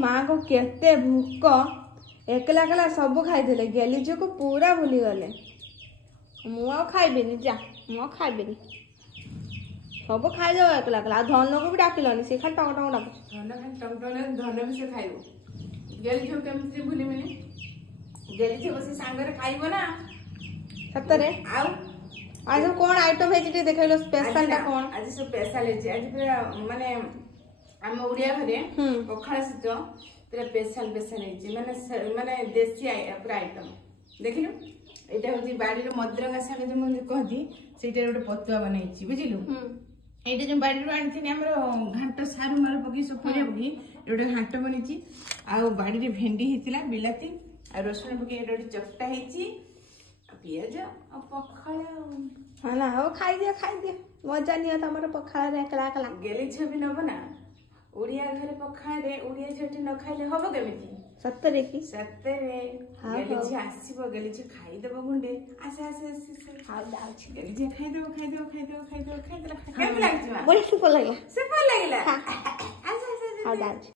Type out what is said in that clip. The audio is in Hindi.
माँ को केते भूक एकला एकला सब खाई गेलीज को पूरा भूली गले मुआ खाइबेनी जा मुआ खाइबेनी सब खाईदेव एकला एकला धन को भी डाकिलनी सी खाली टंग टंग डाक धन खाली टंग टंग धन भी से खाइब गेली झो केमती भूली मिनी गेली झो बसी सांगरे खाइब ना सतरे आउ आज कौन आइटम है देखलो स्पेशल टा कौन आज सब स्पेशल है आज पूरा माने हम उड़िया घरे पखाड़ सहित पूरा स्पेशल स्पेशल है माने देसी पूरा आइटम देखिलु एटा होती बाड़ी रो मद्रंगा साग जे मन कहती सेटा गोटे पतुआ बनैछि बुझिलु एटा जो बाड़ी रो आनथिनी हमर घांट सारू मार पकी सब परिया पकी एटा घांट बनैछि आ बाड़ी रे भेंडी हितिला बिलाती आ रसुन पकी एटा चपटा हिछि पियाज आ पखाड़ हाँ ना हो खाई दिया मजा नहीं तमर पखाड़ रे एकला एकला गेली छबि नब ना उड़िया घरे पखाड़ रे उड़िया झटी न खाइले हबो केमिति सत्तरे की सत्तरे गेली छ आसीबो गेली छ खाई देबो गुंडे आसे आसे आसे हां जाउछि गेली छ खाई देबो केमति लागछि बड़ी सुपर लागला सुपर लागला हां जाउछि